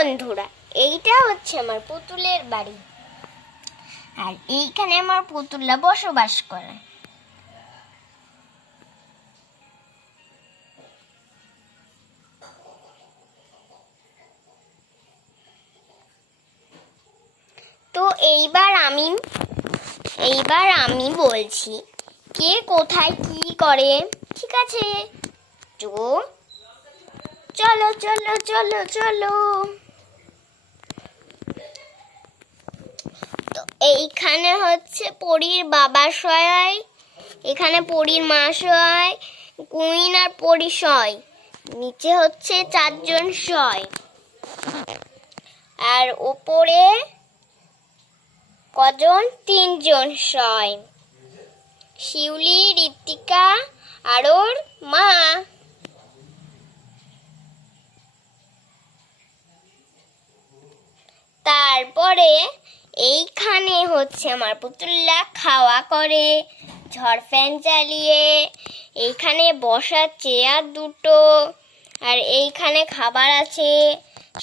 বন্ধুরা, এইটা হচ্ছে আমার পুতুলের বাড়ি, আর এইখানে আমার পুতুলরা বসবাস করে। তো এইবার আমি বলছি কে কোথায় কি করে, ঠিক আছে? তো চলো চলো চলো চলো। তো এইখানে হচ্ছে পরীর বাবা শয়, এখানে পরীর মা শয়, কুইন আর পরী শয়, নিচে হচ্ছে 4 জন শয়, আর উপরে কজন? 3 জন শয়, শিউলি, ঋত্বিকা আর ওর মা। তারপরে এইখানে হচ্ছে আমার পুতুলরা খাওয়া করে ঝড় ফ্যান চালিয়ে। এইখানে বসার চেয়ার 2টো, আর এইখানে খাবার আছে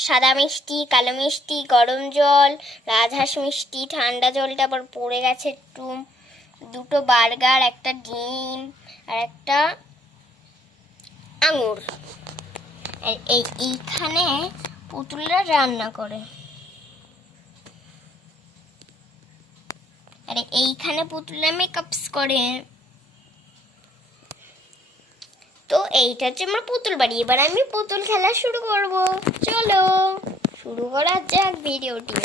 সাদা মিষ্টি, কালো মিষ্টি, গরম জল, রাজহাঁস মিষ্টি, ঠান্ডা জলটা আবার পড়ে গেছে একটু, 2টো বার্গার, একটা ডিম আর একটা আঙুর। আর এইখানে পুতুলরা রান্না করে, আর এইখানে পুতুলরা মেকআপস করে। তো এইটা হচ্ছে আমার পুতুল বাড়ি। এবার আমি পুতুল খেলা শুরু করব। চলো শুরু করা যাক ভিডিওটি।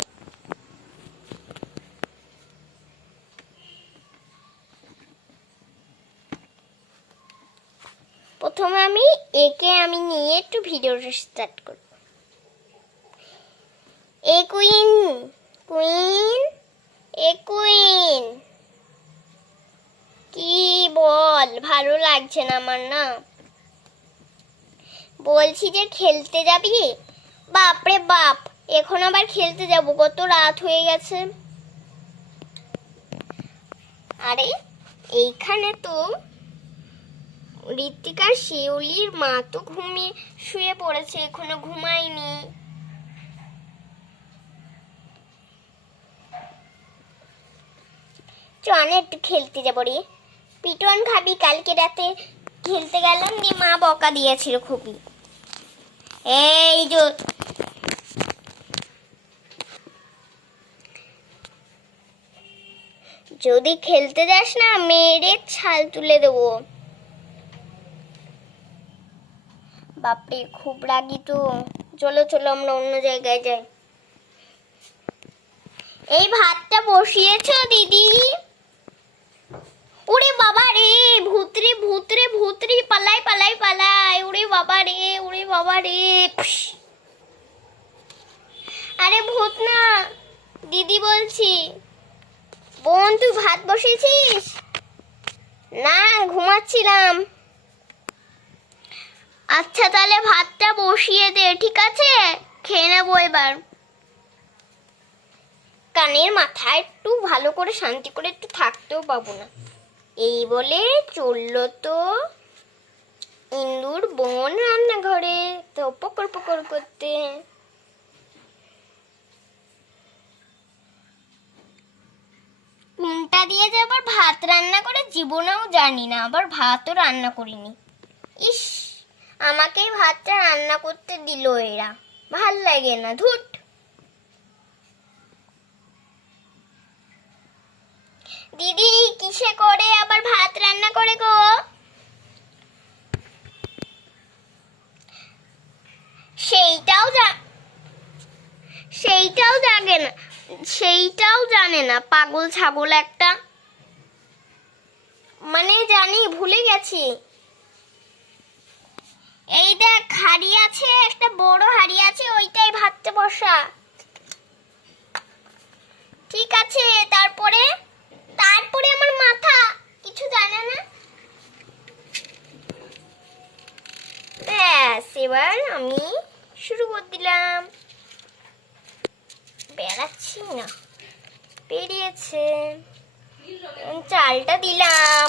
প্রথমে একে নিয়ে একটু ভিডিওটা স্টার্ট করব। এ কুইন, কুইন, এ কুইন, কি বল? ভালো লাগছে না আমার, না বলছি যে খেলতে যাবি? বাপরে বাপ, এখন আবার খেলতে যাব? কত রাত হয়ে গেছে। আরে এইখানে তো ঋত্বিকার শিউলির মা তো শুয়ে পড়েছে, এখনো ঘুমায়নি। চল একটু খেলতে যাবো রে। পিটন খাবি? কালকে রাতে খেলতে গেলাম, দিয়ে মা বকা দিয়েছিল খুবই। এই যদি খেলতে যাস না, মেরে ছাল তুলে দেবো। বাপরে খুব রাগি তো। চলো চলো আমরা অন্য জায়গায় যাই। এই ভাতটা বসিয়েছো দিদি? ওরে বাবা রে, ভূতরে ভূতরে ভূতরে, পালাই পালাই পালাই। ওরে বাবা রে, ওরে বাবা রে। আরে ভূত না, দিদি বলছি। বোন তুই ভাত বসিয়েছিস? না, ঘুমাচ্ছিলাম। আচ্ছা তাহলে ভাতটা বসিয়ে দে, ঠিক আছে? খেয়ে নেবো এবার। কানের মাথায় একটু ভালো করে শান্তি করে একটু থাকতেও পাবো না। এই বলে চললো তো ইন্দুর বোন রান্নাঘরে, তো পকর পকর করতে। কোনটা দিয়ে যে আবার ভাত রান্না করে জীবনেও জানি না, আবার ভাতও রান্না করিনি। ইস, আমাকেই ভাতটা রান্না করতে দিল এরা, ভাল লাগে না, ধুট। দিদি কিসে করে আবার ভাত রান্না করে গো? সেইটাও জানে না, পাগল ছাগল একটা। মানে জানি, ভুলে গেছি। এই দেখ হাঁড়ি আছে, একটা বড় হাঁড়ি আছে, ওইটাই ভাতটা বসা। ঠিক আছে, তারপরে আমার মাথা কিছু জানে না। ব্যাস, এবার আমি শুরু করে দিলাম। বেড়াচ্ছি না, বেরিয়েছে। চালটা দিলাম,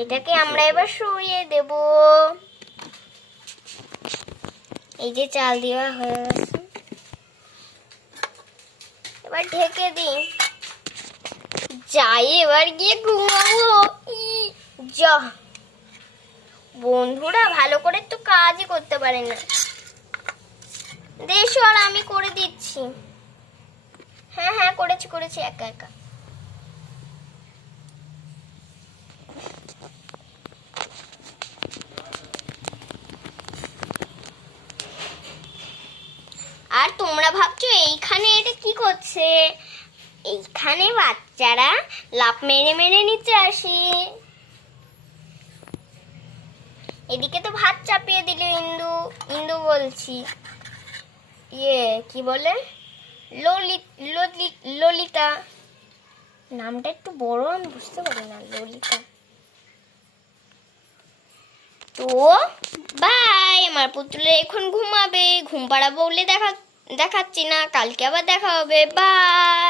এটাকে আমরা এবার সরিয়ে দেব। এই যে চাল দেওয়া হয়ে গেছে, এবার ঢেকে দিই। যাই এবার গিয়ে ঘুমাবো। যা, বন্ধুরা ভালো করে তো কাজই করতে পারে না। দেশ আর আমি করে দিচ্ছি। হ্যাঁ হ্যাঁ, করেছি একা একা। আর তোমরা ভাবছো এইখানে এটা কি করছে? এইখানে বাচ্চারা লাফ মেরে মেরে নিচে আসে। এদিকে তো ভাত চাপিয়ে দিল ইন্দু। ইন্দু বলছি, কি বলে, ললিতা। নামটা একটু বড়, আমি বুঝতে পারি না। ললিতা। তো বাই, আমার পুতুলে এখন ঘুমাবে। ঘুম পাড়াবো বলে দেখাচ্ছি না, কালকে আবার দেখা হবে। বাই।